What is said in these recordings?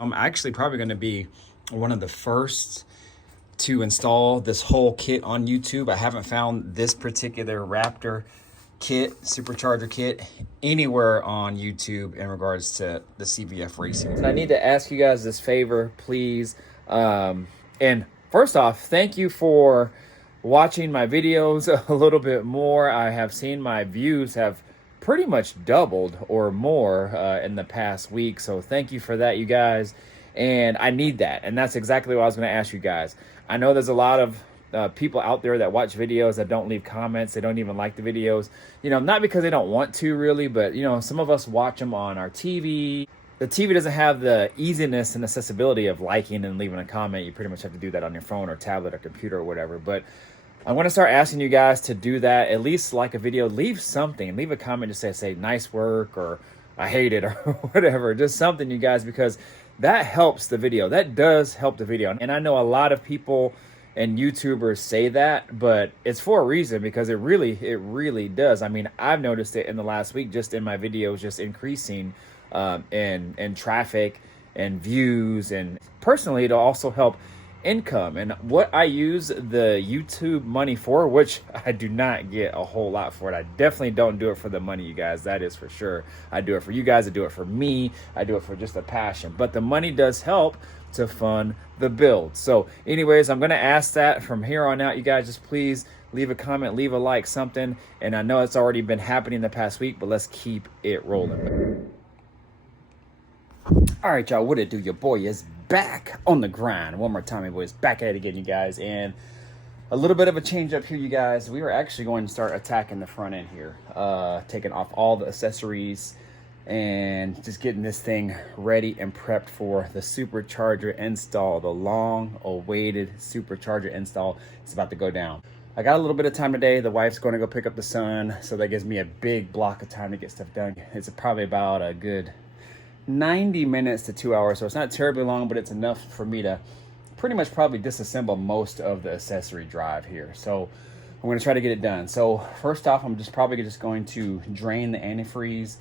I'm actually probably going to be one of the first to install this whole kit on YouTube. I haven't found this particular Wraptor kit, supercharger kit, anywhere on YouTube in regards to the CVF racing. And I need to ask you guys this favor, please. And first off, thank you for watching my videos a little bit more. I have seen my views have pretty much doubled or more in the past week. So thank you for that, you guys. And I need that. And that's exactly what I was going to ask you guys. I know there's a lot of people out there that watch videos that don't leave comments. They don't even like the videos. You know, not because they don't want to really, but, you know, some of us watch them on our TV. The TV doesn't have the easiness and accessibility of liking and leaving a comment. You pretty much have to do that on your phone or tablet or computer or whatever. But I'm going to start asking you guys to do that. At least like a video, leave something, leave a comment, just say nice work or I hate it or whatever, just something, you guys, because that helps the video. That does help the video. And I know a lot of people and YouTubers say that, but it's for a reason, because it really does. I mean, I've noticed it in the last week, just in my videos, just increasing in traffic and views, and personally it'll also help income. And what I use the YouTube money for, which I do not get a whole lot for it, I definitely don't do it for the money, you guys, that is for sure. I do it for you guys, I do it for me, I do it for just a passion, but the money does help to fund the build. So anyways, I'm going to ask that from here on out, you guys. Just please leave a comment, leave a like, something. And I know it's already been happening the past week, but let's keep it rolling. All right, y'all, what it do? Your boy is back on the grind. One more time, my boy is back at it again, you guys. And a little bit of a change up here, you guys. We are actually going to start attacking the front end here, taking off all the accessories and just getting this thing ready and prepped for the supercharger install. The long awaited supercharger install is about to go down. I got a little bit of time today. The wife's going to go pick up the son, so that gives me a big block of time to get stuff done. It's probably about a good 90 minutes to 2 hours, so it's not terribly long, but it's enough for me to pretty much probably disassemble most of the accessory drive here. So I'm going to try to get it done. So first off, I'm probably going to drain the antifreeze,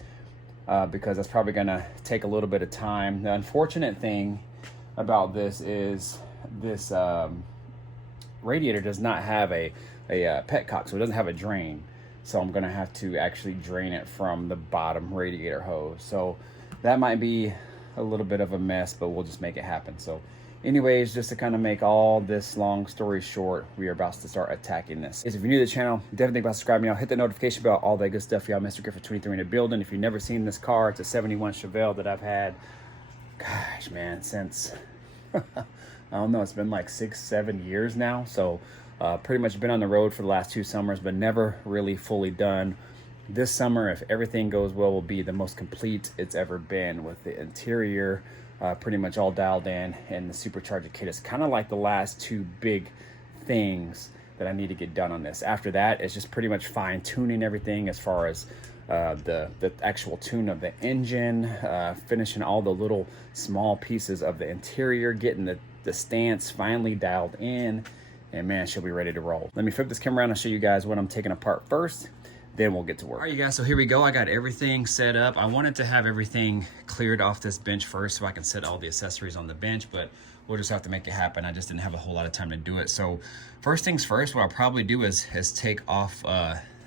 because that's probably going to take a little bit of time. The unfortunate thing about this is this radiator does not have a petcock, so it doesn't have a drain. So I'm going to have to actually drain it from the bottom radiator hose. So that might be a little bit of a mess, but we'll just make it happen. So anyways, just to kind of make all this long story short, we are about to start attacking this. If you're new to the channel, definitely think about subscribing. Y'all hit the notification bell, all that good stuff. Y'all, Mr. Griffith 23 in the building. If you've never seen this car, it's a 71 Chevelle that I've had, gosh, man, since I don't know, it's been like 6-7 years now. So pretty much been on the road for the last 2 summers, but never really fully done. This summer, if everything goes well, will be the most complete it's ever been, with the interior pretty much all dialed in, and the supercharger kit is kind of like the last 2 big things that I need to get done on this. After that, it's just pretty much fine tuning everything as far as the actual tune of the engine, finishing all the little small pieces of the interior, getting the stance finally dialed in, and man, she'll be ready to roll. Let me flip this camera around and show you guys what I'm taking apart first. Then we'll get to work. All right, you guys, so here we go. I got everything set up. I wanted to have everything cleared off this bench first so I can set all the accessories on the bench, but we'll just have to make it happen. I just didn't have a whole lot of time to do it. So first things first, what I'll probably do is take off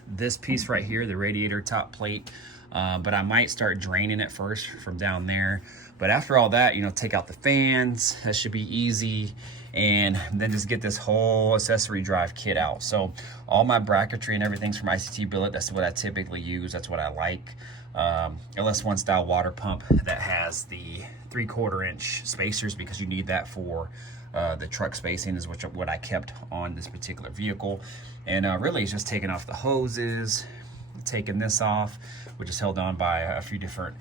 this piece right here, the radiator top plate, but I might start draining it first from down there. But after all that, you know, take out the fans. That should be easy. And then just get this whole accessory drive kit out. So all my bracketry and everything's from ICT Billet. That's what I typically use. That's what I like. LS1 style water pump that has the 3/4 inch spacers, because you need that for the truck spacing, is what I kept on this particular vehicle. And really it's just taking off the hoses, taking this off, which is held on by a few different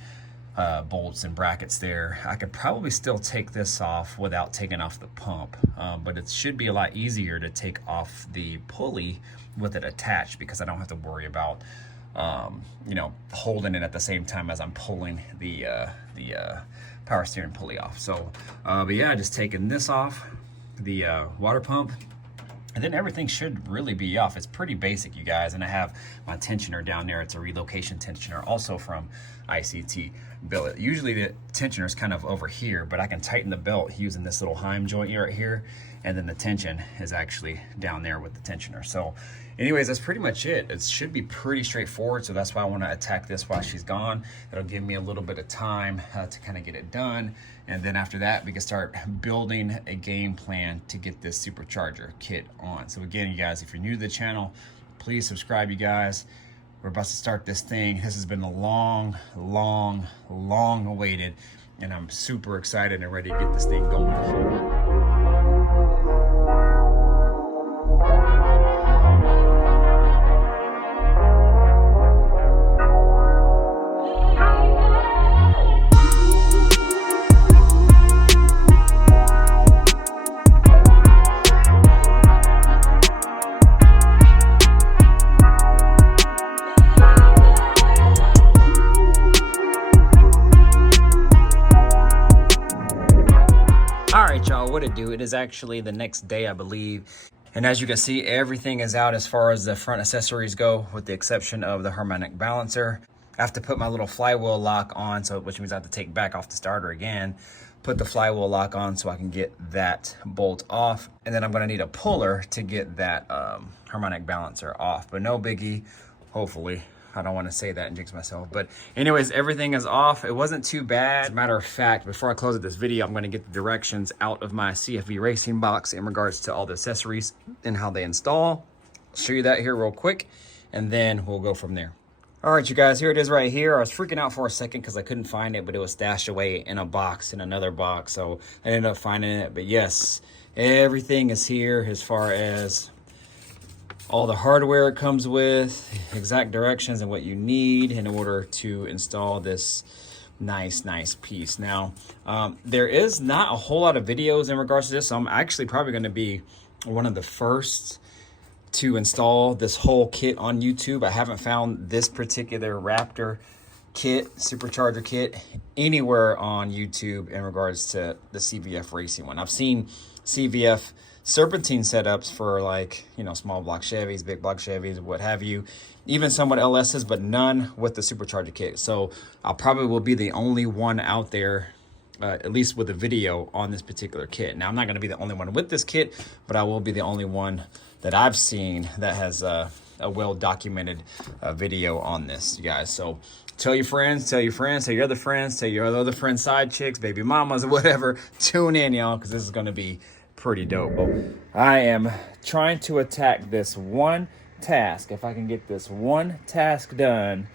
bolts and brackets there. I could probably still take this off without taking off the pump, but it should be a lot easier to take off the pulley with it attached, because I don't have to worry about you know, holding it at the same time as I'm pulling the power steering pulley off. So but yeah, just taking this off, the water pump, and then everything should really be off. It's pretty basic, you guys. And I have my tensioner down there. It's a relocation tensioner, also from ICT billet. Usually the tensioner is kind of over here, but I can tighten the belt using this little Heim joint right here, and then the tension is actually down there with the tensioner. So anyways, that's pretty much it. It should be pretty straightforward, so that's why I want to attack this while she's gone. It'll give me a little bit of time to kind of get it done, and then after that we can start building a game plan to get this supercharger kit on. So again, you guys, if you're new to the channel, please subscribe, you guys. We're about to start this thing. This has been a long awaited, and I'm super excited and ready to get this thing going. What it do, it is actually the next day, I believe, and as you can see, everything is out as far as the front accessories go, with the exception of the harmonic balancer. I have to put my little flywheel lock on, so which means I have to take back off the starter again, put the flywheel lock on so I can get that bolt off, and then I'm going to need a puller to get that harmonic balancer off, but no biggie, hopefully. I don't want to say that and jinx myself, but anyways, everything is off. It wasn't too bad. As a matter of fact, before I close this video, I'm going to get the directions out of my CFV racing box in regards to all the accessories and how they install. I'll show you that here real quick, and then we'll go from there. All right, you guys, here it is right here. I was freaking out for a second because I couldn't find it, but it was stashed away in a box, in another box, so I ended up finding it. But yes, everything is here as far as all the hardware it comes with, exact directions and what you need in order to install this nice piece. Now, there is not a whole lot of videos in regards to this, so I'm actually probably going to be one of the first to install this whole kit on YouTube. I haven't found this particular Wraptor kit, supercharger kit, anywhere on YouTube in regards to the CVF racing one. I've seen CVF serpentine setups for, like, you know, small block Chevys, big block Chevys, what have you, even somewhat LS's, but none with the supercharger kit. So I probably will be the only one out there, at least with a video on this particular kit. Now, I'm not going to be the only one with this kit, but I will be the only one that I've seen that has a well-documented video on this, you guys. So tell your friends, tell your friends, tell your other friends, tell your other friends, side chicks, baby mamas, or whatever. Tune in, y'all, because this is going to be pretty dope. I am trying to attack this one task. If I can get this one task done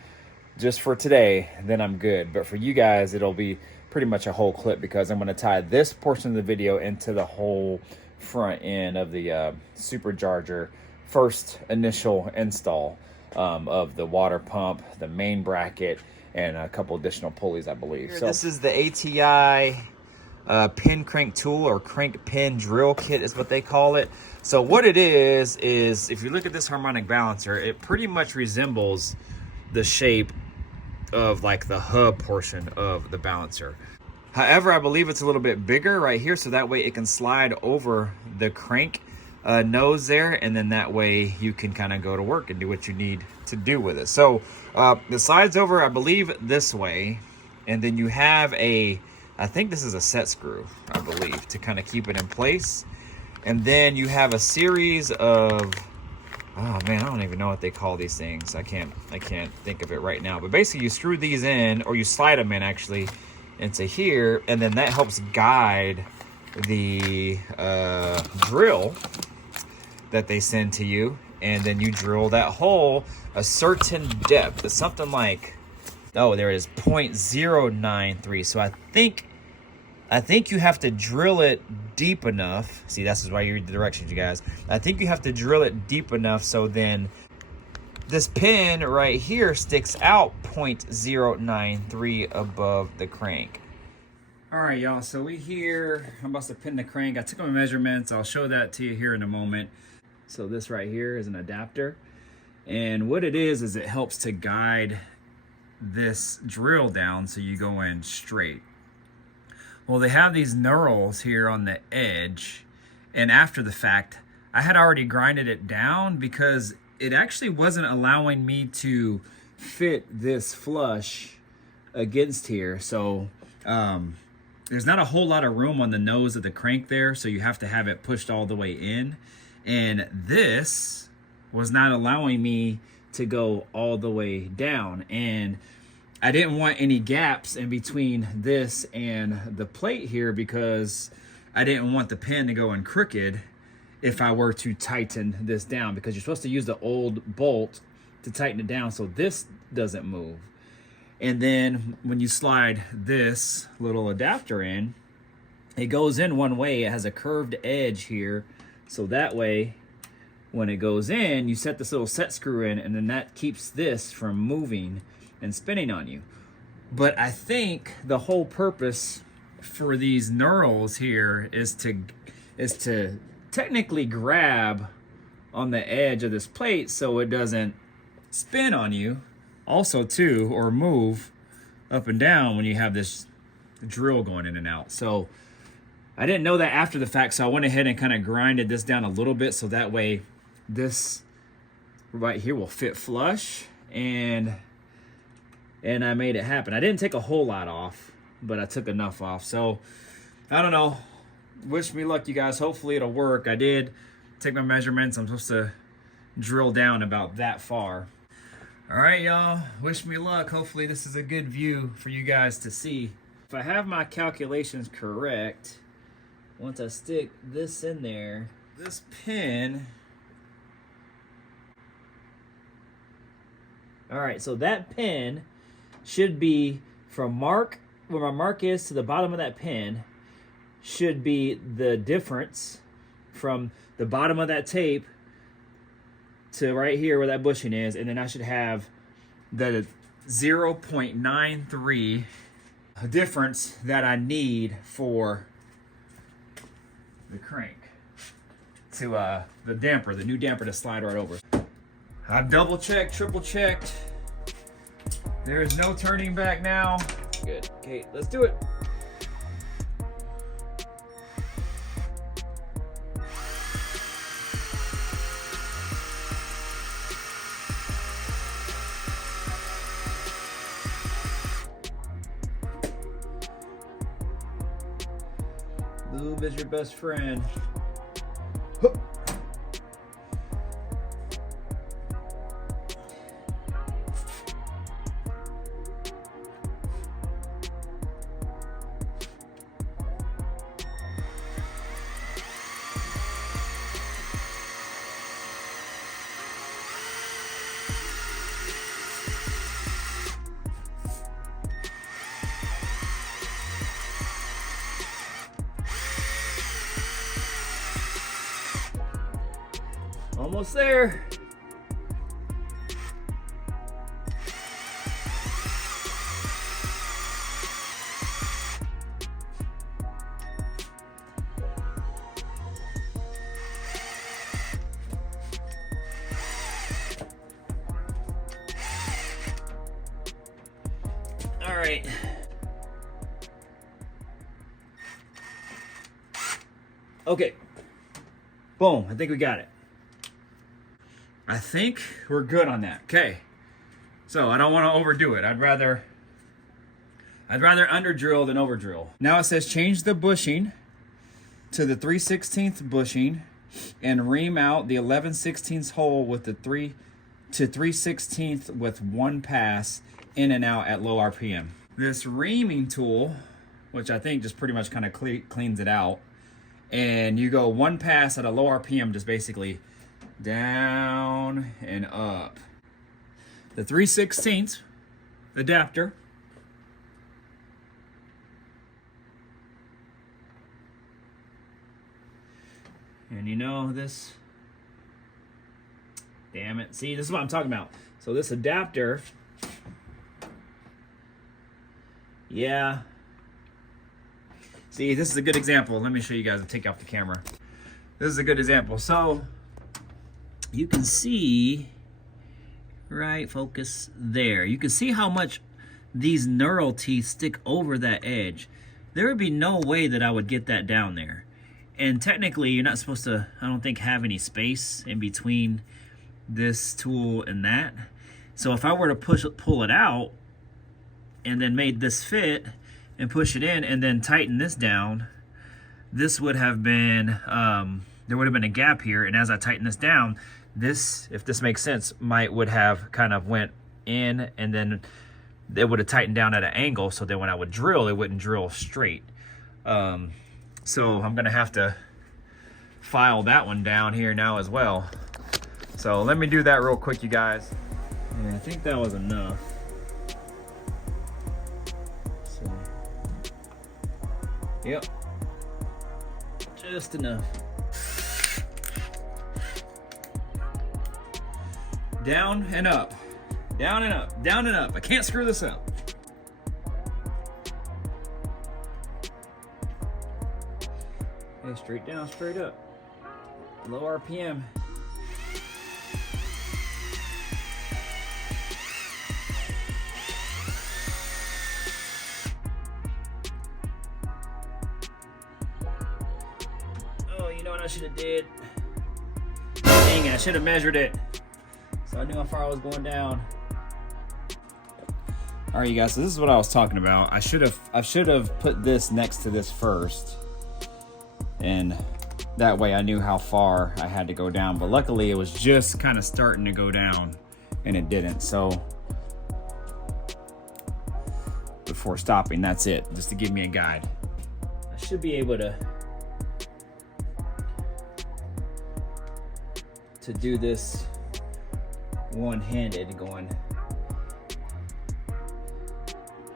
just for today, then I'm good. But for you guys, it'll be pretty much a whole clip, because I'm going to tie this portion of the video into the whole front end of the supercharger first initial install of the water pump, the main bracket, and a couple additional pulleys, I believe. So this is the ATI pin crank tool, or crank pin drill kit is what they call it. So what it is if you look at this harmonic balancer, it pretty much resembles the shape of like the hub portion of the balancer. However, I believe it's a little bit bigger right here, so that way it can slide over the crank nose there, and then that way you can kind of go to work and do what you need to do with it. So the slides over, I believe, this way, and then you have I think this is a set screw, I believe, to kind of keep it in place. And then you have a series of, oh man, I don't even know what they call these things. I can't think of it right now. But basically you screw these in, or you slide them in actually, into here, and then that helps guide the drill that they send to you. And then you drill that hole a certain depth. It's something like, oh, there it is, 0.093. So I think you have to drill it deep enough. See, this is why you read the directions, you guys. I think you have to drill it deep enough so then this pin right here sticks out 0.093 above the crank. All right, y'all, so I'm about to pin the crank. I took my measurements. I'll show that to you here in a moment. So this right here is an adapter. And what it is it helps to guide this drill down so you go in straight. Well, they have these knurls here on the edge, and after the fact, I had already grinded it down because it actually wasn't allowing me to fit this flush against here. So there's not a whole lot of room on the nose of the crank there, so you have to have it pushed all the way in. And this was not allowing me to go all the way down. And I didn't want any gaps in between this and the plate here because I didn't want the pin to go in crooked if I were to tighten this down, because you're supposed to use the old bolt to tighten it down so this doesn't move. And then when you slide this little adapter in, it goes in one way. It has a curved edge here, so that way when it goes in, you set this little set screw in, and then that keeps this from moving and spinning on you. But I think the whole purpose for these knurls here is to technically grab on the edge of this plate so it doesn't spin on you. Also too, or move up and down when you have this drill going in and out. So I didn't know that after the fact, so I went ahead and kind of grinded this down a little bit so that way this right here will fit flush, and I made it happen. I didn't take a whole lot off, but I took enough off. So I don't know, wish me luck, you guys. Hopefully it'll work. I did take my measurements. I'm supposed to drill down about that far. All right, y'all, wish me luck. Hopefully this is a good view for you guys to see. If I have my calculations correct, once I stick this in there, this pin, all right, so that pin should be from mark, where my mark is, to the bottom of that pin should be the difference from the bottom of that tape to right here where that bushing is, and then I should have the 0.93 difference that I need for the crank to the damper, the new damper to slide right over. I've double checked, triple checked. There is no turning back now. Good. Okay, let's do it. Lube is your best friend. Almost there. All right. Okay. Boom, I think we got it. I think we're good on that. Okay. So I don't want to overdo it. I'd rather under drill than over drill. Now it says change the bushing to the 3/16 bushing and ream out the 11/16 hole with the 3 to 3/16 with one pass in and out at low RPM. This reaming tool, which I think just pretty much kind of cleans it out, and you go one pass at a low RPM, just basically down and up. The 3/16 adapter and you know this, damn it, see, this is what I'm talking about. So this adapter, yeah, see, this is a good example. Let me show you guys. I'll take you off the camera. This is a good example. So you can see, right, focus there. You can see how much these knurl teeth stick over that edge. There would be no way that I would get that down there. And technically, you're not supposed to, I don't think, have any space in between this tool and that. So if I were to pull it out and then made this fit and push it in and then tighten this down, this would have been, there would have been a gap here. And as I tighten this down, this, if this makes sense, would have kind of went in, and then it would have tightened down at an angle. So then when I would drill, it wouldn't drill straight. So I'm gonna have to file that one down here now as well. So let me do that real quick, you guys. Yeah, I think that was enough. So, yep, just enough. Down and up, down and up, down and up. I can't screw this up. Okay, straight down, straight up. Low RPM. Oh, you know what I should have did? Dang it, I should have measured it, so I knew how far I was going down. All right, you guys, so this is what I was talking about. I should have put this next to this first, and that way I knew how far I had to go down. But luckily it was just kind of starting to go down, and it didn't. So before stopping, that's it, just to give me a guide. I should be able to do this one-handed going.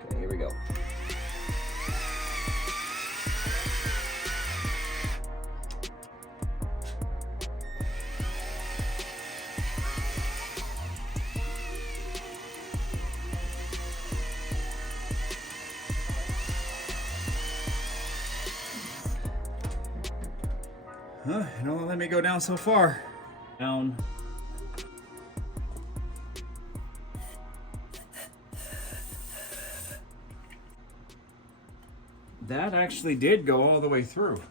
Okay, here we go. Huh, it don't let me go down so far. Down. That actually did go all the way through.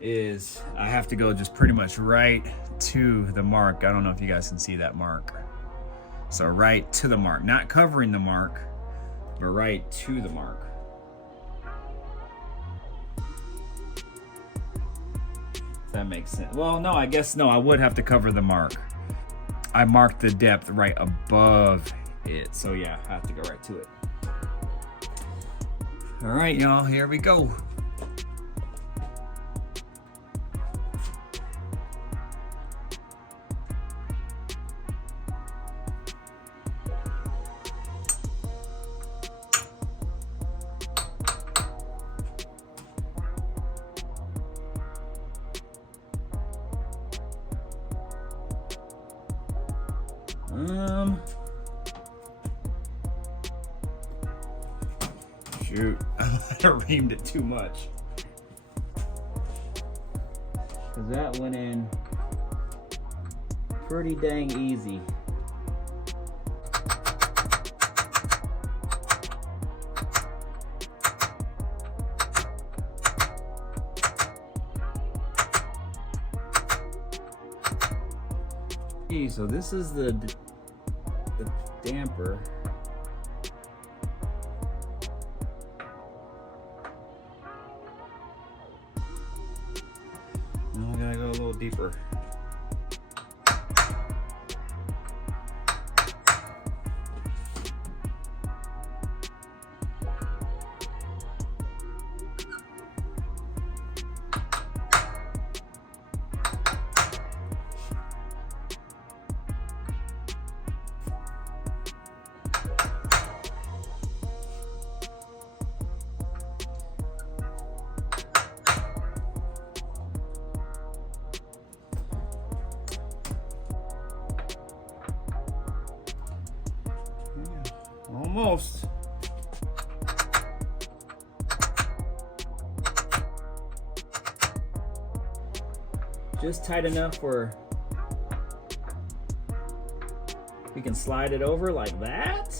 I have to go just pretty much right to the mark. I don't know if you guys can see that mark. So right to the mark, not covering the mark, but right to the mark. If that makes sense. Well, no, I guess no, I would have to cover the mark. I marked the depth right above it. So yeah, I have to go right to it. All right, y'all, here we go. Shoot, I might have reamed it too much. Cause that went in pretty dang easy. So this is the damper. Now I gotta go a little deeper. Almost. Just tight enough where we can slide it over like that.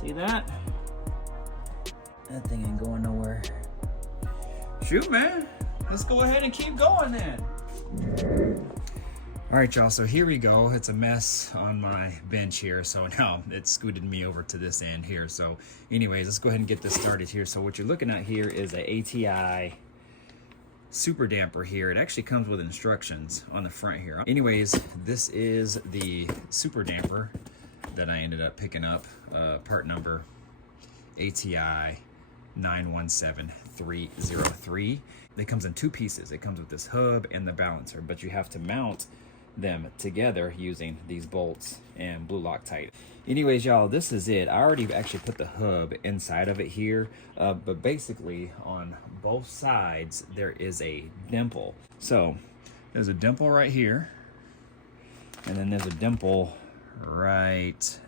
See that? That thing ain't going nowhere. Shoot, man. Let's go ahead and keep going then. All right, y'all, so here we go. It's a mess on my bench here, so now it scooted me over to this end here. So anyways, let's go ahead and get this started here. So what you're looking at here is a ATI super damper here. It actually comes with instructions on the front here. Anyways, this is the super damper that I ended up picking up, part number ATI 917303. It comes in two pieces. It comes with this hub and the balancer, but you have to mount them together using these bolts and blue Loctite. Anyways, y'all, this is it. I already actually put the hub inside of it here, but basically on both sides there is a dimple. So there's a dimple right here, and then there's a dimple right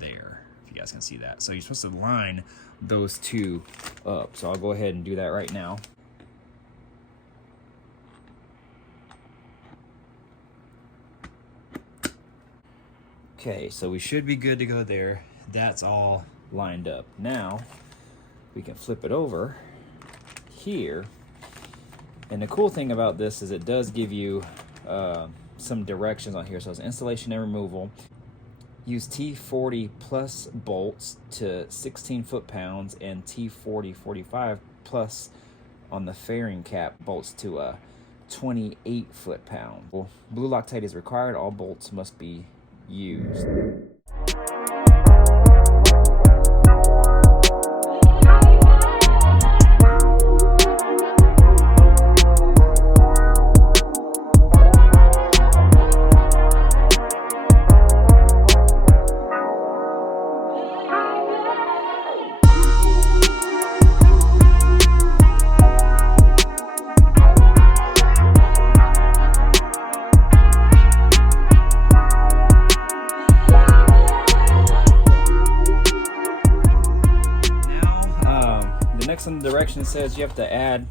there, if you guys can see that. So you're supposed to line those two up. So I'll go ahead and do that right now. Okay, so we should be good to go there. That's all lined up. Now we can flip it over here. And the cool thing about this is it does give you some directions on here. So it's installation and removal. Use T40 plus bolts to 16 foot-pounds and T40 45 plus on the fairing cap bolts to 28 foot-pound. Blue Loctite is required. All bolts must be used. On the direction says you have to add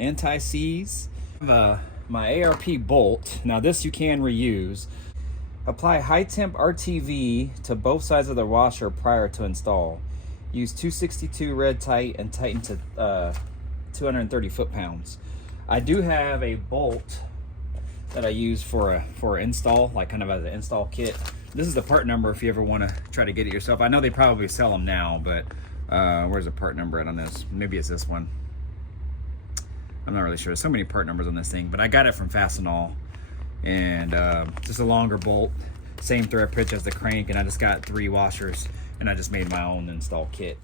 anti-seize. My ARP bolt, now this you can reuse. Apply high temp RTV to both sides of the washer prior to install. Use 262 red tight and tighten to 230 foot-pounds. I do have a bolt that I use for install, like kind of as an install kit. This is the part number if you ever want to try to get it yourself. I know they probably sell them now, but where's the part number at on this? Maybe it's this one. I'm not really sure. There's so many part numbers on this thing, but I got it from Fastenal, and just a longer bolt, same thread pitch as the crank, and I just got 3 washers, and I just made my own install kit.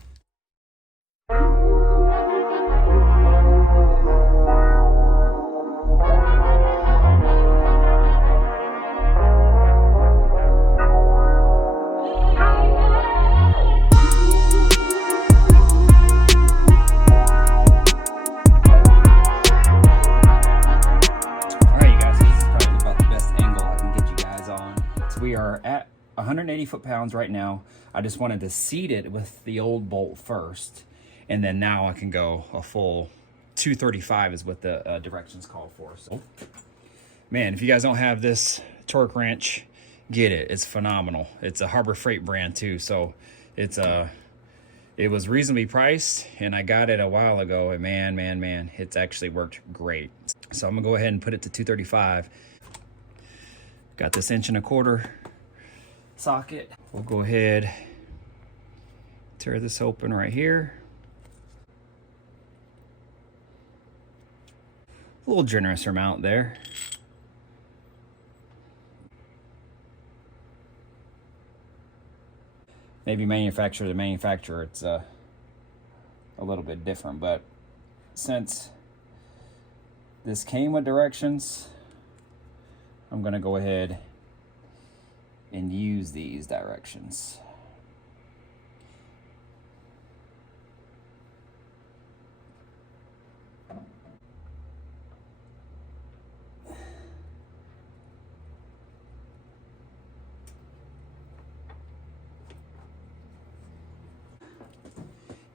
We are at 180 foot-pounds right now. I just wanted to seat it with the old bolt first, and then now I can go a full 235 is what the directions call for. So, man, if you guys don't have this torque wrench, get it. It's phenomenal. It's a Harbor Freight brand too, so it was reasonably priced, and I got it a while ago, and man, it's actually worked great. So I'm gonna go ahead and put it to 235. Got this 1.25 inch socket. We'll go ahead, tear this open right here. A little generous amount there. Maybe manufacturer to manufacturer, it's a little bit different, but since this came with directions, I'm gonna go ahead and use these directions.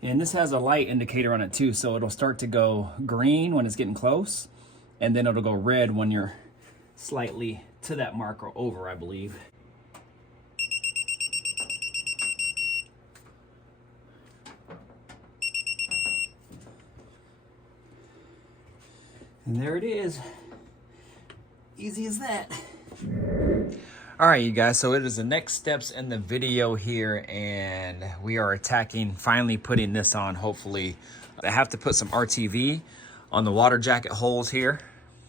And this has a light indicator on it too, so it'll start to go green when it's getting close, and then it'll go red when you're slightly to that mark or over, I believe. And there it is. Easy as that. All right, you guys, so it is the next steps in the video here, and we are attacking, finally putting this on, hopefully. I have to put some RTV on the water jacket holes here,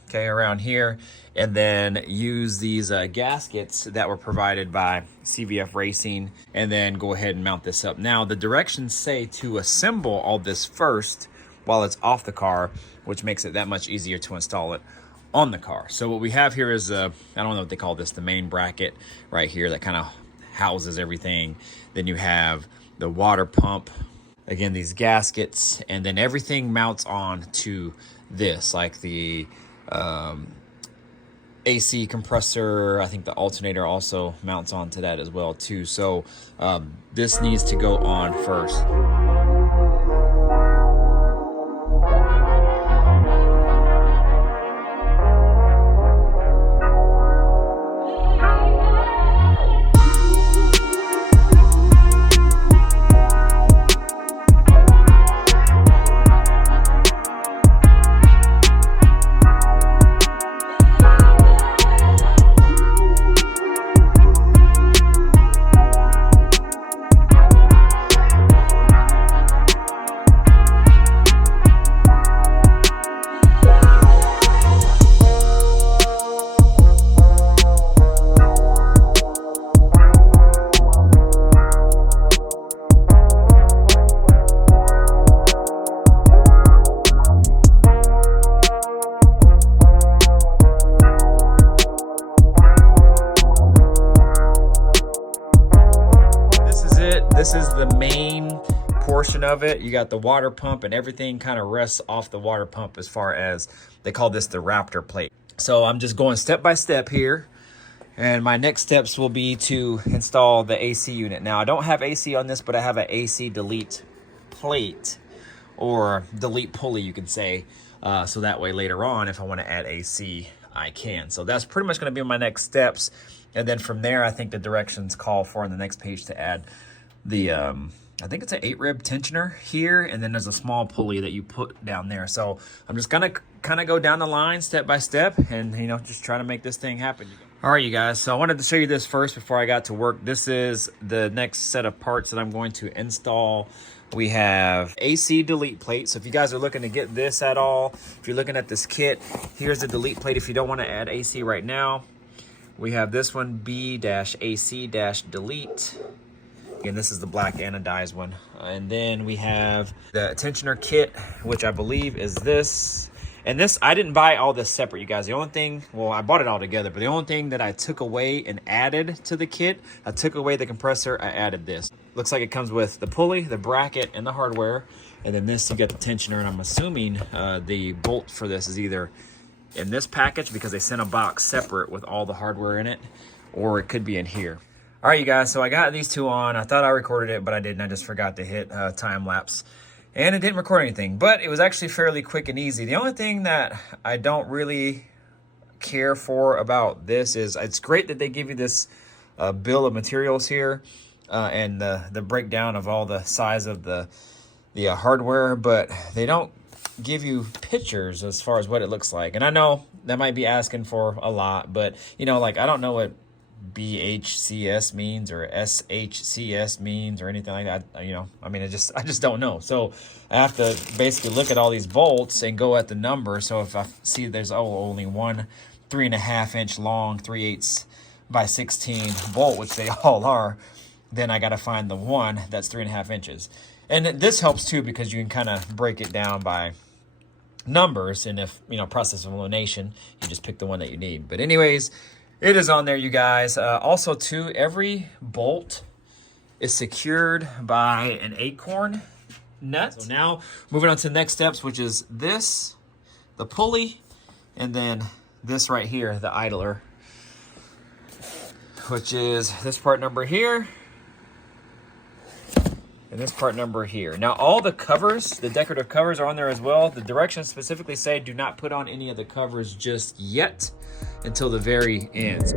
okay, around here, and then use these gaskets that were provided by CVF Racing, and then go ahead and mount this up. Now, the directions say to assemble all this first while it's off the car, which makes it that much easier to install it on the car. So what we have here is, I don't know what they call this, the main bracket right here that kind of houses everything. Then you have the water pump, again, these gaskets, and then everything mounts on to this, like the AC compressor. I think the alternator also mounts onto that as well too. So this needs to go on first. This is the main portion of it. You got the water pump, and everything kind of rests off the water pump as far as, they call this the Wraptor plate. So I'm just going step by step here, and my next steps will be to install the AC unit. Now, I don't have AC on this, but I have an AC delete plate, or delete pulley, you could say. So that way later on, if I want to add AC, I can. So that's pretty much going to be my next steps. And then from there, I think the directions call for on the next page to add the I think it's an 8-rib tensioner here, and then there's a small pulley that you put down there. So I'm just gonna kind of go down the line step by step, and you know, just try to make this thing happen. All right, you guys, so I wanted to show you this first before I got to work. This is the next set of parts that I'm going to install. We have AC delete plate. So if you guys are looking to get this at all, if you're looking at this kit, here's the delete plate if you don't want to add AC right now. We have this one, B-AC-delete. Again, this is the black anodized one. And then we have the tensioner kit, which I believe is this. And this, I didn't buy all this separate, you guys. The only thing, well, I bought it all together, but the only thing that I took away and added to the kit, I took away the compressor, I added this. Looks like it comes with the pulley, the bracket, and the hardware. And then this, you get the tensioner, and I'm assuming the bolt for this is either in this package, because they sent a box separate with all the hardware in it, or it could be in here. All right, you guys, so I got these two on. I thought I recorded it, but I didn't. I just forgot to hit time lapse, and it didn't record anything, but it was actually fairly quick and easy. The only thing that I don't really care for about this is, it's great that they give you this bill of materials here and the breakdown of all the size of the hardware, but they don't give you pictures as far as what it looks like. And I know that might be asking for a lot, but you know, like, I don't know what BHCS means or SHCS means or anything like that. You know, I mean, I just don't know. So I have to basically look at all these bolts and go at the number. So if I see there's only one 3.5 inch long 3/8 by 16 bolt, which they all are, then I got to find the one that's 3.5 inches. And this helps too, because you can kind of break it down by numbers, and if, you know, process of elimination, you just pick the one that you need. But anyways, it is on there, you guys. Also too, every bolt is secured by an acorn nut. So now moving on to the next steps, which is this, the pulley, and then this right here, the idler, which is this part number here, and this part number here. Now, all the covers, the decorative covers, are on there as well. The directions specifically say do not put on any of the covers just yet until the very end.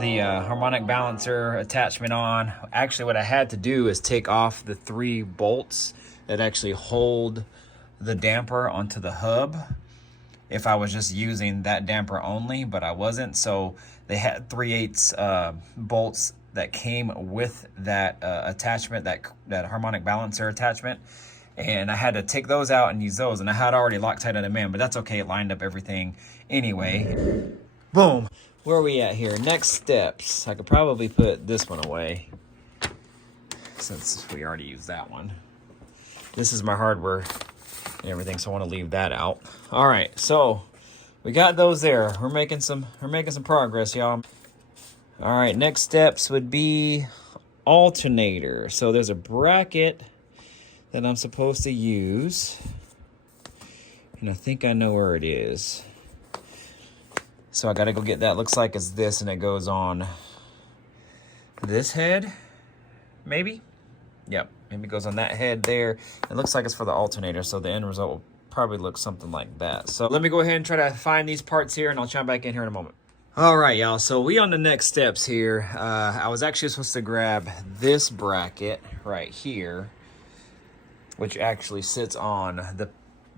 the harmonic balancer attachment on. Actually, what I had to do is take off the 3 bolts that actually hold the damper onto the hub if I was just using that damper only, but I wasn't. So they had 3/8 bolts that came with that attachment, that harmonic balancer attachment. And I had to take those out and use those. And I had already Loctited them in, but that's okay. It lined up everything anyway. Boom. Where are we at here? Next steps. I could probably put this one away since we already used that one. This is my hardware and everything, so I want to leave that out. All right, so we got those there. We're making some progress, y'all. All right, next steps would be alternator. So there's a bracket that I'm supposed to use, and I think I know where it is. So I gotta go get that. Looks like it's this, and it goes on this head, maybe? Yep, maybe it goes on that head there. It looks like it's for the alternator, so the end result will probably look something like that. So let me go ahead and try to find these parts here, and I'll chime back in here in a moment. All right, y'all, so we on the next steps here. I was actually supposed to grab this bracket right here, which actually sits on the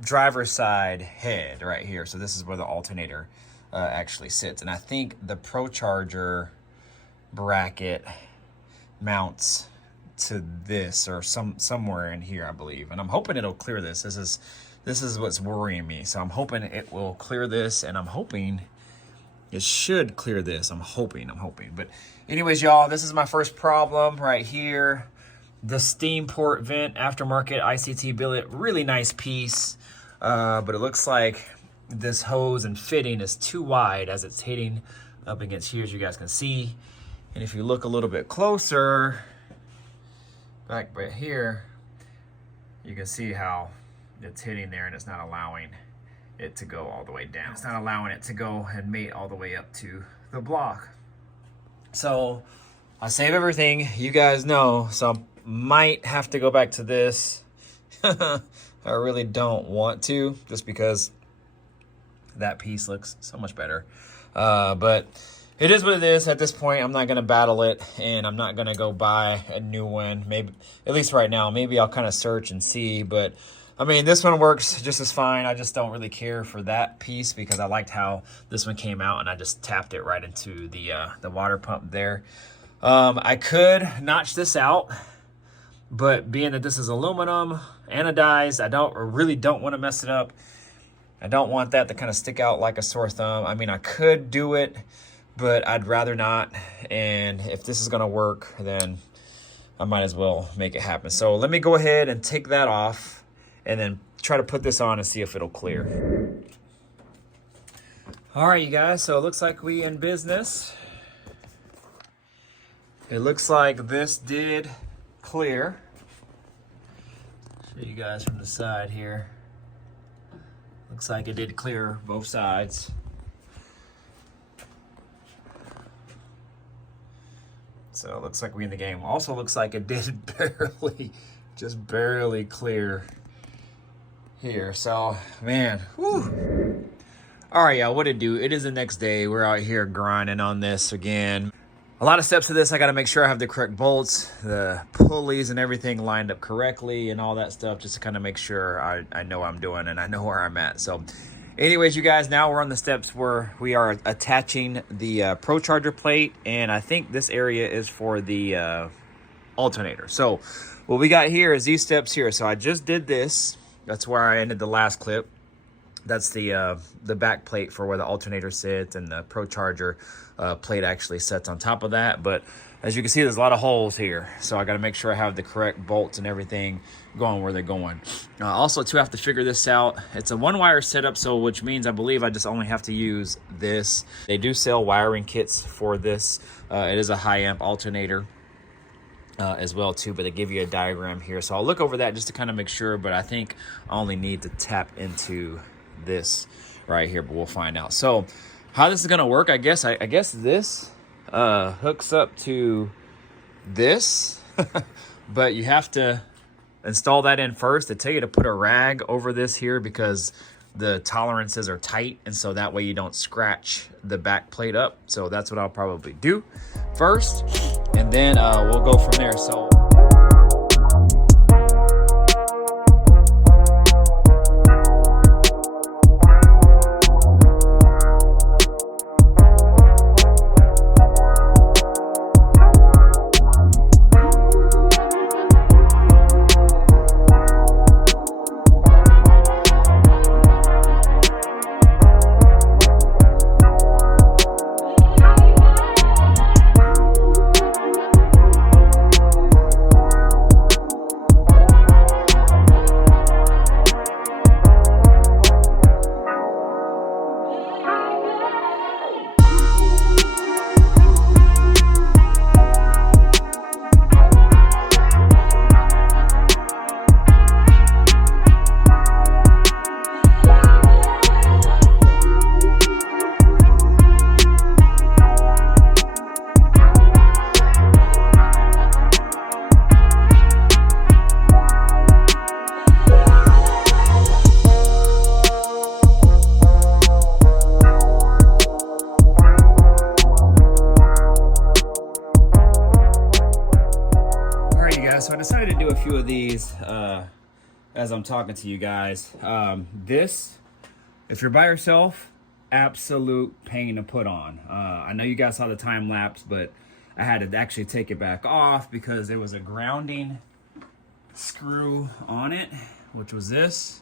driver's side head right here. So this is where the alternator actually sits. And I think the Procharger bracket mounts to this or somewhere in here, I believe. And I'm hoping it'll clear this. This is what's worrying me. So I'm hoping it will clear this, and I'm hoping it should clear this. I'm hoping. But anyways, y'all, this is my first problem right here. The steam port vent, aftermarket ICT billet, really nice piece. But it looks like this hose and fitting is too wide as it's hitting up against here, as you guys can see. And if you look a little bit closer, back right here, you can see how it's hitting there, and it's not allowing it to go all the way down. It's not allowing it to go and mate all the way up to the block. So I save everything, you guys know, so I might have to go back to this. I really don't want to, just because that piece looks so much better. But it is what it is at this point. I'm not going to battle it, and I'm not going to go buy a new one. Maybe, at least right now, maybe I'll kind of search and see. But I mean, this one works just as fine. I just don't really care for that piece because I liked how this one came out, and I just tapped it right into the water pump there. I could notch this out, but being that this is aluminum, anodized, I really don't want to mess it up. I don't want that to kind of stick out like a sore thumb. I mean, I could do it, but I'd rather not. And if this is going to work, then I might as well make it happen. So let me go ahead and take that off and then try to put this on and see if it'll clear. All right, you guys, so it looks like we in business. It looks like this did clear. Show you guys from the side here. Looks like it did clear both sides. So it looks like we in the game. Also looks like it did just barely clear here. So, man, whew. All right, y'all, what it do? It is the next day. We're out here grinding on this again. A lot of steps to this. I got to make sure I have the correct bolts, the pulleys and everything lined up correctly and all that stuff, just to kind of make sure I know what I'm doing and I know where I'm at. So anyways, you guys, now we're on the steps where we are attaching the Procharger plate, and I think this area is for the alternator. So what we got here is these steps here. So I just did this. That's where I ended the last clip. That's the back plate for where the alternator sits, and the Procharger plate actually sits on top of that. But as you can see, there's a lot of holes here, so I got to make sure I have the correct bolts and everything going where they're going. Also, too, I have to figure this out. It's a one-wire setup, so which means I believe I just only have to use this. They do sell wiring kits for this. It is a high-amp alternator as well, too, but they give you a diagram here. So I'll look over that just to kind of make sure, but I think I only need to tap into this right here, but we'll find out. So how this is going to work, I guess this hooks up to this, but you have to install that in first. They tell you to put a rag over this here because the tolerances are tight, and so that way you don't scratch the back plate up. So that's what I'll probably do first, and then we'll go from there. So so I decided to do a few of these as I'm talking to you guys. This, if you're by yourself, absolute pain to put on. I know you guys saw the time lapse, but I had to actually take it back off because there was a grounding screw on it, which was this.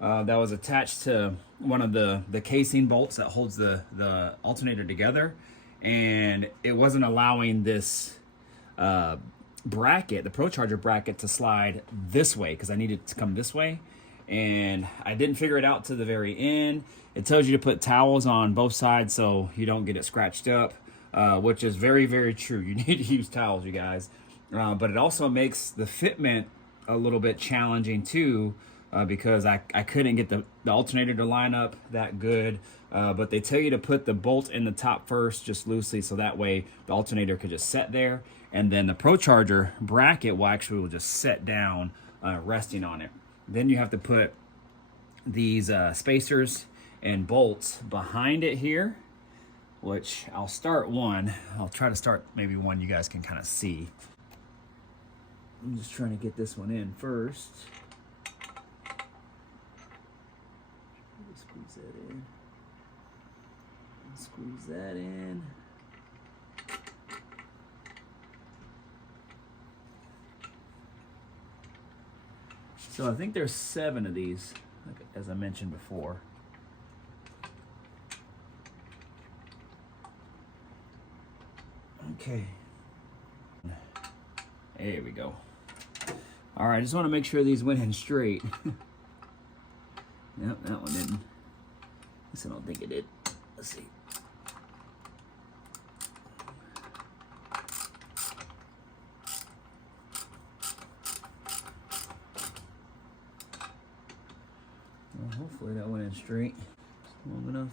That was attached to one of the casing bolts that holds the alternator together, and it wasn't allowing this bracket, the Procharger bracket, to slide this way because I needed it to come this way, and I didn't figure it out to the very end. It tells you to put towels on both sides so you don't get it scratched up, which is very, very true. You need to use towels, you guys. But it also makes the fitment a little bit challenging too, because I couldn't get the alternator to line up that good. But they tell you to put the bolt in the top first, just loosely, so that way the alternator could just set there. And then the Procharger bracket will just set down, resting on it. Then you have to put these spacers and bolts behind it here, which I'll start one. I'll try to start maybe one you guys can kind of see. I'm just trying to get this one in first. Squeeze that in. Squeeze that in. So I think there's 7 of these, as I mentioned before. Okay. There we go. All right, I just want to make sure these went in straight. Yep, that one didn't. This I don't think it did. Let's see. Well, hopefully that went in straight. Long enough.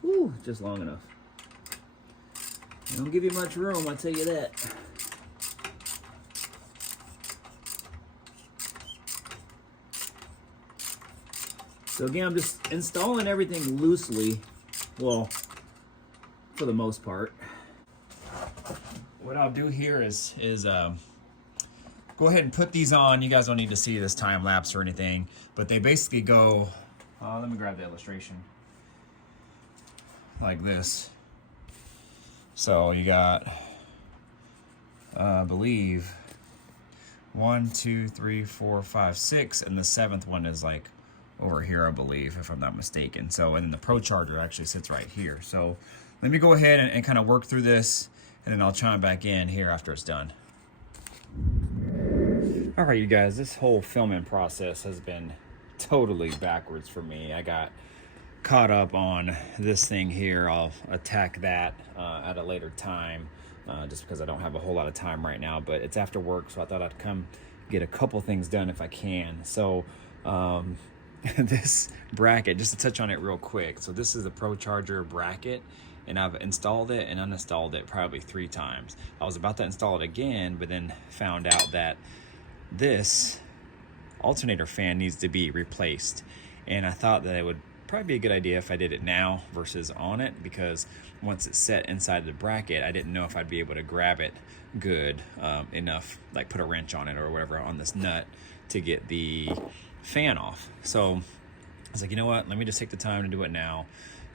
Whew, just long enough. They don't give you much room, I'll tell you that. So again, I'm just installing everything loosely. Well, for the most part. What I'll do here is go ahead and put these on. You guys don't need to see this time lapse or anything, but they basically go, let me grab the illustration, like this. So you got, I believe, 1, 2, 3, 4, 5, 6, and the 7th one is like over here, I believe, if I'm not mistaken. So, and then the Procharger actually sits right here. So let me go ahead and kind of work through this, and then I'll chime back in here after it's done. All right, you guys, this whole filming process has been totally backwards for me. I got caught up on this thing here. I'll attack that at a later time, just because I don't have a whole lot of time right now, but it's after work, so I thought I'd come get a couple things done if I can. So this bracket, just to touch on it real quick. So this is a Procharger bracket, and I've installed it and uninstalled it probably 3 times. I was about to install it again, but then found out that this alternator fan needs to be replaced, and I thought that it would probably be a good idea if I did it now versus on it, because once it's set inside the bracket, I didn't know if I'd be able to grab it good enough, like put a wrench on it or whatever on this nut to get the fan off. So I was like, you know what, let me just take the time to do it now,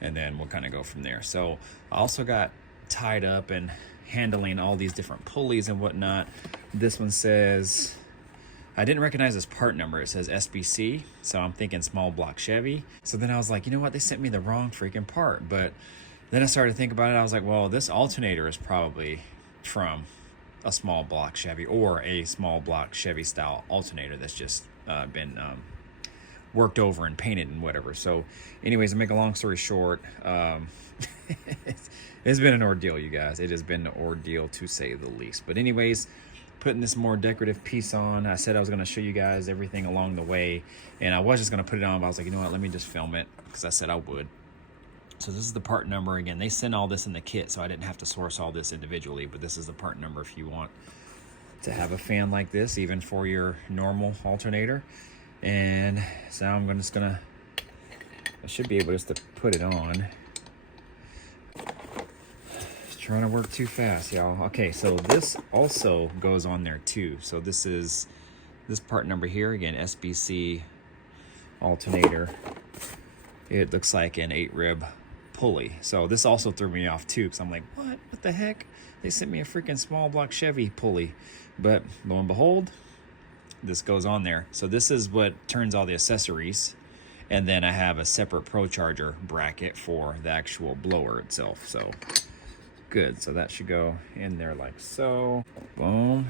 and then we'll kind of go from there. So I also got tied up and handling all these different pulleys and whatnot. This one says, I didn't recognize this part number. It says SBC, so I'm thinking small block Chevy. So then I was like, you know what, they sent me the wrong freaking part. But then I started to think about it. I was like, well, this alternator is probably from a small block Chevy, or a small block Chevy style alternator that's just been worked over and painted and whatever. So anyways, to make a long story short, it's been an ordeal, you guys. It has been an ordeal, to say the least. But anyways, putting this more decorative piece on. I said I was going to show you guys everything along the way, and I was just going to put it on, but I was like, you know what, let me just film it, because I said I would. So this is the part number. Again, they sent all this in the kit, so I didn't have to source all this individually, but this is the part number if you want to have a fan like this, even for your normal alternator. And so I'm just gonna, I should be able just to put it on. Just trying to work too fast, y'all. Okay, so this also goes on there too. So this is this part number here, again, SBC alternator. It looks like an 8-rib pulley. So this also threw me off too, because I'm like, what the heck? They sent me a freaking small block Chevy pulley. But lo and behold, this goes on there. So this is what turns all the accessories, and then I have a separate Procharger bracket for the actual blower itself. So good. So that should go in there like so. Boom.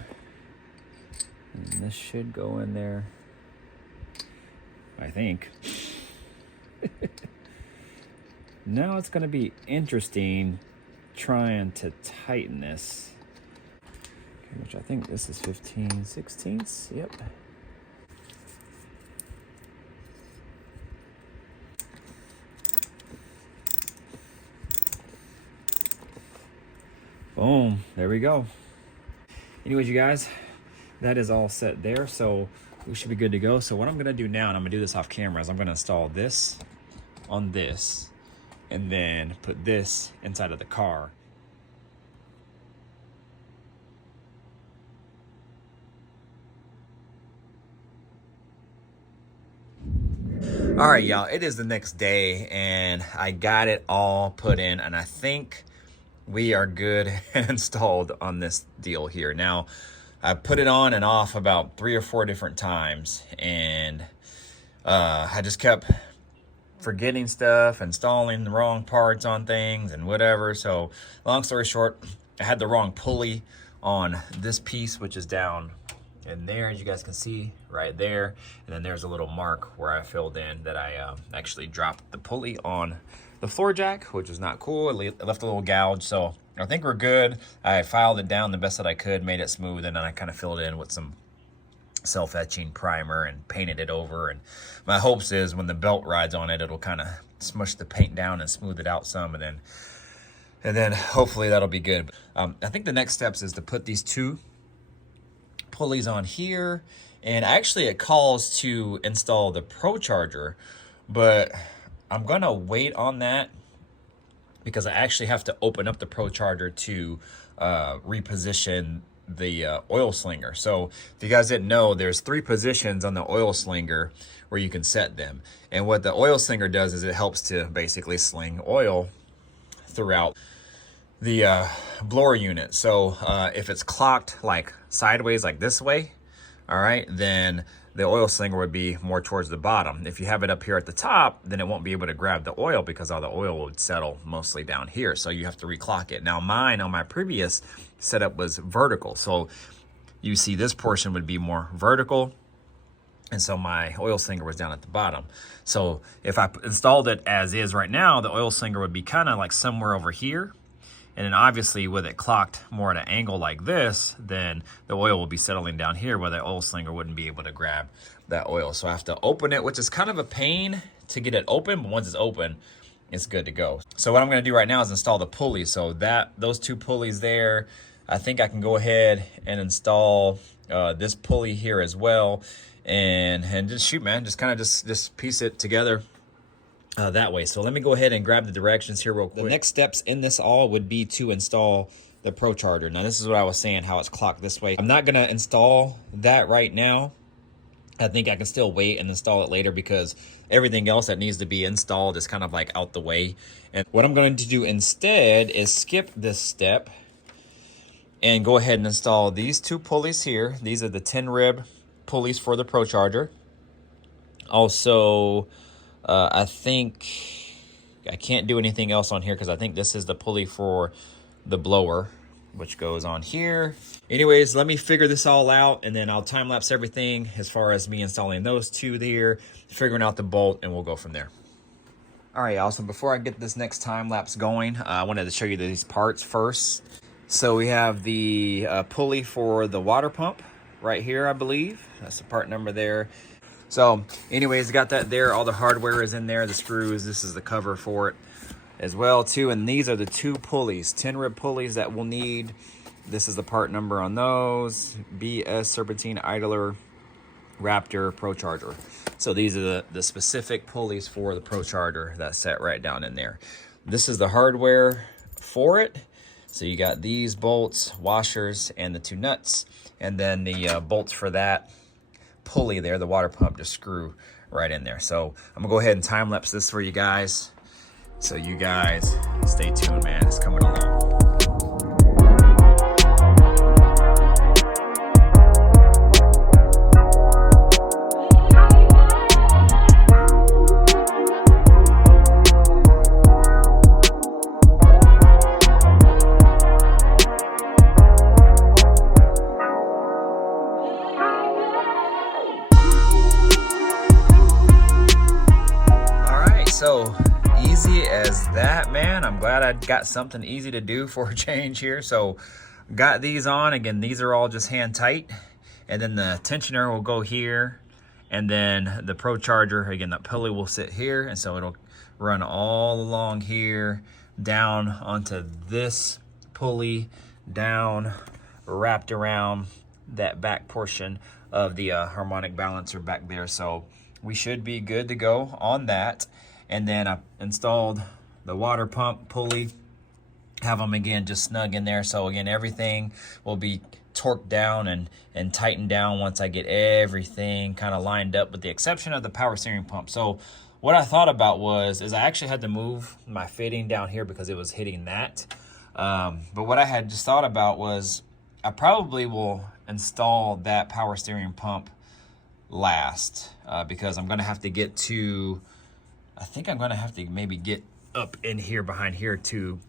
And this should go in there, I think. Now it's going to be interesting trying to tighten this, which I think this is 15/16. Yep. Boom, there we go. Anyways, you guys, that is all set there, so we should be good to go. So what I'm going to do now, and I'm going to do this off camera, is I'm going to install this on this, and then put this inside of the car. All right, y'all, it is the next day, and I got it all put in, and I think we are good and installed on this deal here. Now, I put it on and off about 3 or 4 different times, and I just kept forgetting stuff, installing the wrong parts on things and whatever. So long story short, I had the wrong pulley on this piece, which is down in there, as you guys can see right there. And then there's a little mark where I filled in that I actually dropped the pulley on the floor jack, which is not cool. It left a little gouge, so I think we're good. I filed it down the best that I could, made it smooth, and then I kind of filled it in with some self-etching primer and painted it over. And my hopes is when the belt rides on it, it'll kind of smush the paint down and smooth it out some, and then hopefully that'll be good. I think the next steps is to put these 2 pulleys on here, and actually it calls to install the Procharger, but I'm gonna wait on that because I actually have to open up the Procharger to reposition the oil slinger. So if you guys didn't know, there's 3 positions on the oil slinger where you can set them, and what the oil slinger does is it helps to basically sling oil throughout the blower unit. So if it's clocked like sideways, like this way, all right, then the oil slinger would be more towards the bottom. If you have it up here at the top, then it won't be able to grab the oil because all the oil would settle mostly down here. So you have to reclock it. Now mine on my previous setup was vertical. So you see this portion would be more vertical, and so my oil slinger was down at the bottom. So if I installed it as is right now, the oil slinger would be kind of like somewhere over here. And then obviously with it clocked more at an angle like this, then the oil will be settling down here where the oil slinger wouldn't be able to grab that oil. So I have to open it, which is kind of a pain to get it open, but once it's open, it's good to go. So what I'm going to do right now is install the pulley. So those 2 pulleys there, I think I can go ahead and install this pulley here as well, and just shoot, man, just kind of just piece it together that way. So let me go ahead and grab the directions here real quick. The next steps in this all would be to install the Procharger. Now this is what I was saying, how it's clocked this way. I'm not going to install that right now. I think I can still wait and install it later because everything else that needs to be installed is kind of like out the way. And what I'm going to do instead is skip this step and go ahead and install these 2 pulleys here. These are the 10 rib pulleys for the Procharger. Also, I think I can't do anything else on here because I think this is the pulley for the blower, which goes on here. Anyways, let me figure this all out, and then I'll time lapse everything as far as me installing those 2 there, figuring out the bolt, and we'll go from there. All right, y'all, so before I get this next time lapse going, I wanted to show you these parts first. So we have the pulley for the water pump right here, I believe. That's the part number there. So anyways, got that there. All the hardware is in there, the screws. This is the cover for it as well too. And these are the 2 pulleys, 10 rib pulleys that we'll need. This is the part number on those. BS Serpentine Idler Wraptor Procharger. So these are the specific pulleys for the Procharger that's set right down in there. This is the hardware for it. So you got these bolts, washers, and the 2 nuts. And then the bolts for that pulley there, the water pump, just screw right in there. So I'm gonna go ahead and time lapse this for you guys. So you guys stay tuned, man. It's coming along. So easy as that, man. I'm glad I got something easy to do for a change here. So got these on. Again, these are all just hand tight. And then the tensioner will go here. And then the Procharger, again, that pulley will sit here. And so it'll run all along here, down onto this pulley, down, wrapped around that back portion of the harmonic balancer back there. So we should be good to go on that. And then I installed the water pump pulley, have them again just snug in there. So again, everything will be torqued down and tightened down once I get everything kind of lined up, with the exception of the power steering pump. So what I thought about is I actually had to move my fitting down here because it was hitting that. But what I had just thought about was I probably will install that power steering pump last because I'm going to have to get to, I think I'm going to have to maybe get up in here behind here to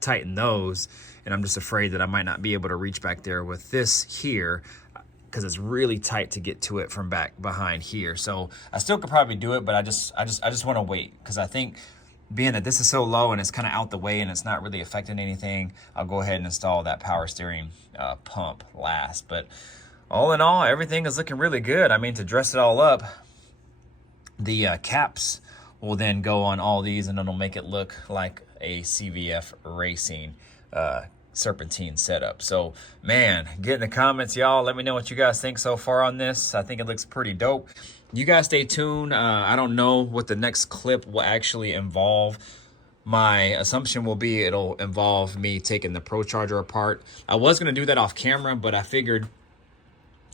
tighten those. And I'm just afraid that I might not be able to reach back there with this here because it's really tight to get to it from back behind here. So I still could probably do it, but I just want to wait because I think being that this is so low and it's kind of out the way and it's not really affecting anything, I'll go ahead and install that power steering pump last. But all in all, everything is looking really good. I mean, to dress it all up, the caps will then go on all these and it'll make it look like a CVF racing serpentine setup. So man, get in the comments, y'all. Let me know what you guys think so far on this. I think it looks pretty dope. You guys stay tuned. I don't know what the next clip will actually involve. My assumption will be it'll involve me taking the Procharger apart. I was going to do that off camera, but I figured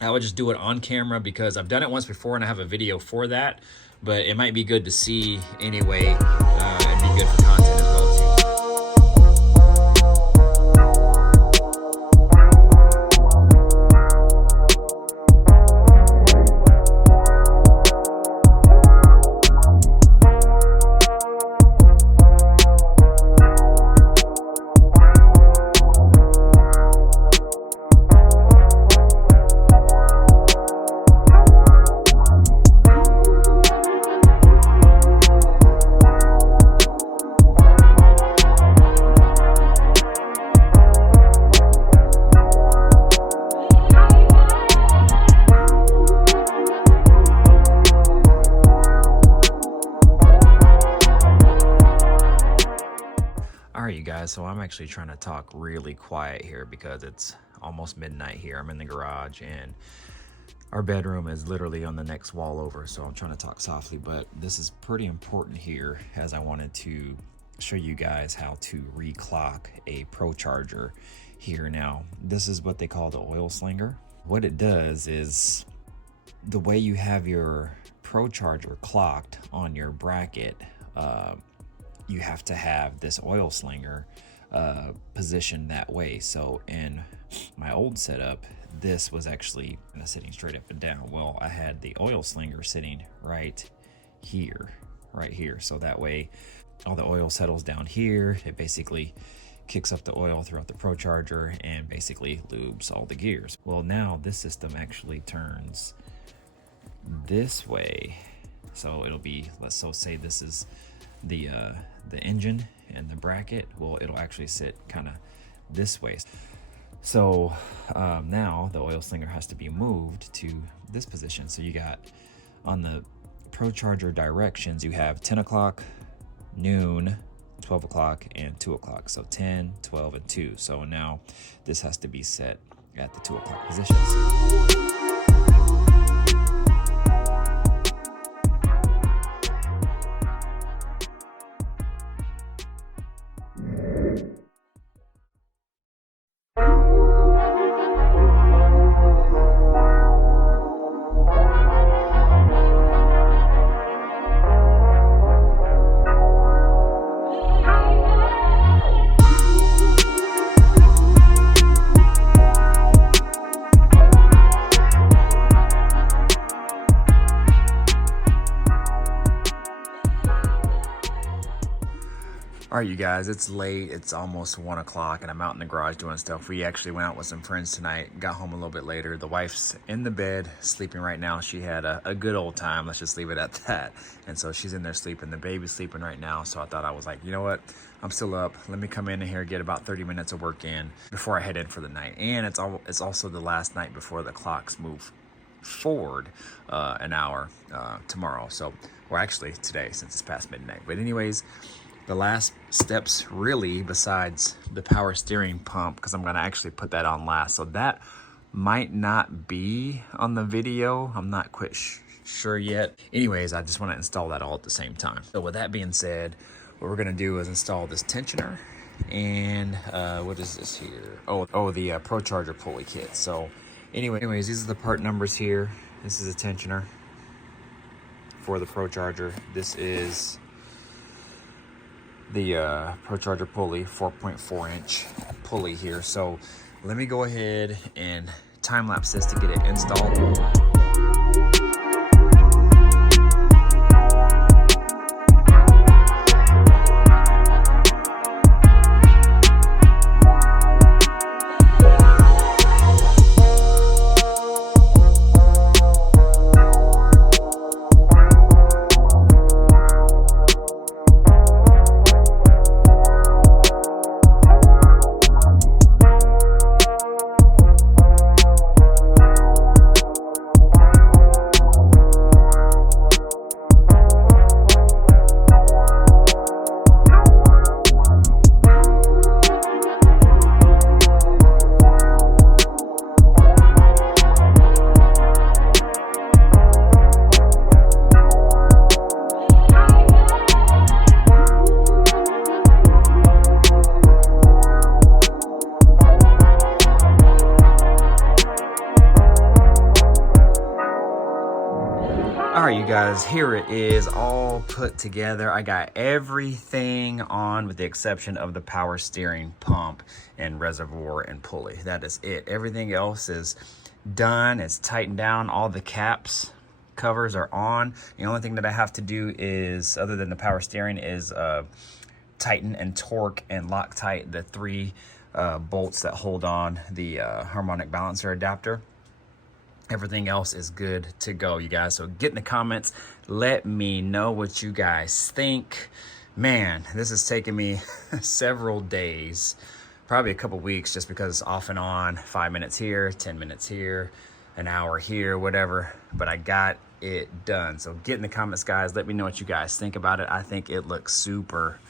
I would just do it on camera because I've done it once before and I have a video for that. But it might be good to see anyway. It'd be good for content as well too. guys, so I'm actually trying to talk really quiet here because it's almost midnight here. I'm in the garage and our bedroom is literally on the next wall over, so I'm trying to talk softly, but this is pretty important here as I wanted to show you guys how to reclock a Procharger here. Now, this is what they call the oil slinger. What it does is the way you have your Procharger clocked on your bracket, you have to have this oil slinger positioned that way. So in my old setup, this was actually sitting straight up and down. Well, I had the oil slinger sitting right here. So that way all the oil settles down here. It basically kicks up the oil throughout the Procharger and basically lubes all the gears. Well, now this system actually turns this way. So it'll be, let's so say this is the engine and the bracket. Well, it'll actually sit kind of this way. So now the oil slinger has to be moved to this position. So you got on the Procharger directions, you have 10 o'clock, noon, 12 o'clock, and 2 o'clock. So 10, 12, and 2. So now this has to be set at the 2 o'clock positions. All right, you guys, it's late. It's almost 1 o'clock and I'm out in the garage doing stuff. We actually went out with some friends tonight, got home a little bit later. The wife's in the bed sleeping right now. She had a good old time. Let's just leave it at that. And so she's in there sleeping. The baby's sleeping right now. So I thought, I was like, you know what? I'm still up. Let me come in here, get about 30 minutes of work in before I head in for the night. And it's also the last night before the clocks move forward an hour tomorrow. So, or actually today, since it's past midnight. But anyways, the last steps really, besides the power steering pump, because I'm gonna actually put that on last. So that might not be on the video. I'm not quite sure yet. Anyways, I just wanna install that all at the same time. So with that being said, what we're gonna do is install this tensioner and what is this here? Oh, the Procharger pulley kit. So anyways, these are the part numbers here. This is a tensioner for the Procharger. This is the Procharger pulley, 4.4 inch pulley here. So let me go ahead and time lapse this to get it installed. All right, you guys, here it is all put together. I got everything on with the exception of the power steering pump and reservoir and pulley. That is it. Everything else is done. It's tightened down. All the caps covers are on. The only thing that I have to do is, other than the power steering, is tighten and torque and Loctite the 3 bolts that hold on the harmonic balancer adapter. Everything else is good to go, you guys. So get in the comments. Let me know what you guys think. Man, this has taken me several days, probably a couple weeks, just because off and on, 5 minutes here, 10 minutes here, an hour here, whatever. But I got it done. So get in the comments, guys. Let me know what you guys think about it. I think it looks super,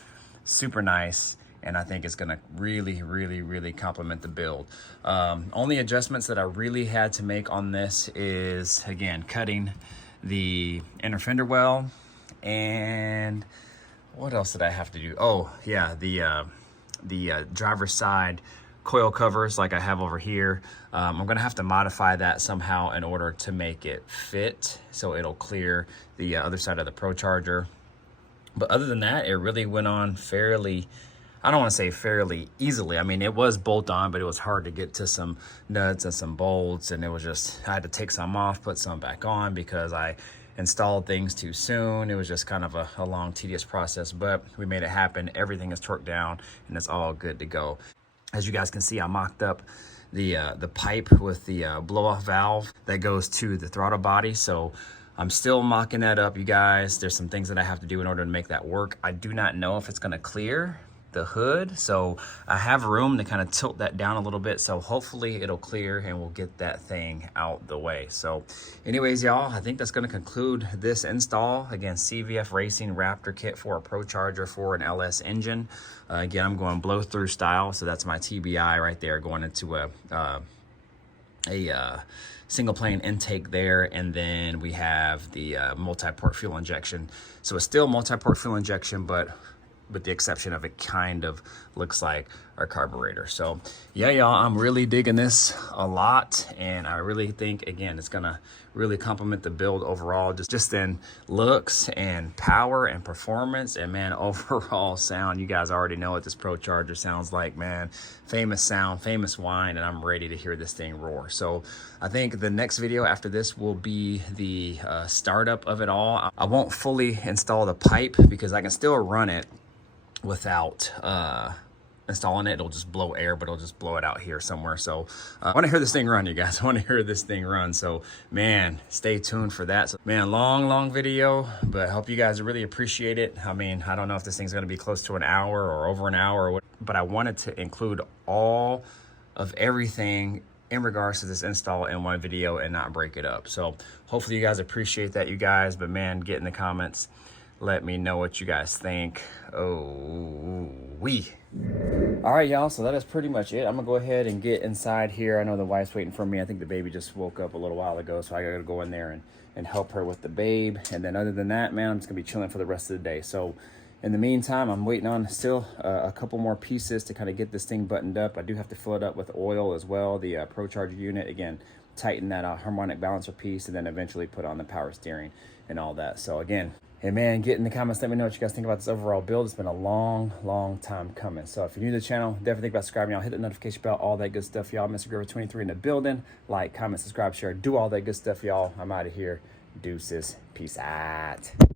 super nice. and I think it's gonna really complement the build. Only adjustments that I really had to make on this is, again, cutting the inner fender well, and what else did I have to do? Oh yeah, the driver's side coil covers like I have over here. I'm gonna have to modify that somehow in order to make it fit so it'll clear the other side of the Procharger. But other than that, it really went on fairly, I don't want to say fairly easily. I mean, it was bolt on, but it was hard to get to some nuts and some bolts, and it was just, I had to take some off, put some back on because I installed things too soon. It was just kind of a long, tedious process, but we made it happen. Everything is torqued down and it's all good to go. As you guys can see, I mocked up the pipe with the blow-off valve that goes to the throttle body. So I'm still mocking that up, you guys. There's some things that I have to do in order to make that work. I do not know if it's gonna clear the hood, so I have room to kind of tilt that down a little bit, so hopefully it'll clear and we'll get that thing out the way. So anyways, y'all, I think that's going to conclude this install. Again, CVF Racing Wraptor kit for a Procharger for an LS engine. Again, I'm going blow through style, so that's my TBI right there going into a single plane intake there, and then we have the multi-port fuel injection. So it's still multi-port fuel injection, but with the exception of it kind of looks like our carburetor. So yeah, y'all, I'm really digging this a lot, and I really think, again, it's gonna really complement the build overall, just in looks and power and performance, and man, overall sound. You guys already know what this Procharger sounds like, man. Famous sound, famous whine, and I'm ready to hear this thing roar. So I think the next video after this will be the startup of it all. I won't fully install the pipe because I can still run it without installing it. It'll just blow air, but it'll just blow it out here somewhere. So I want to hear this thing run, you guys. I want to hear this thing run. So man, stay tuned for that. So man, long video, but I hope you guys really appreciate it. I mean, I don't know if this thing's going to be close to an hour or over an hour or what, but I wanted to include all of everything in regards to this install in one video and not break it up. So hopefully you guys appreciate that, you guys. But man, get in the comments, let me know what you guys think. Oh, all right, y'all, so that is pretty much it. I'm gonna go ahead and get inside here. I know the wife's waiting for me. I think the baby just woke up a little while ago, so I gotta go in there and help her with the babe. And then other than that, man, I'm just gonna be chilling for the rest of the day. So in the meantime, I'm waiting on still a couple more pieces to kind of get this thing buttoned up. I do have to fill it up with oil as well, the Procharger unit. Again, tighten that harmonic balancer piece, and then eventually put on the power steering and all that. So again, hey man, get in the comments, let me know what you guys think about this overall build. It's been a long time coming. So if you're new to the channel, definitely think about subscribing, y'all. Hit the notification bell, all that good stuff, y'all. Mr. Grover 23 in the building. Like, comment, subscribe, share, do all that good stuff, y'all. I'm out of here. Deuces. Peace out.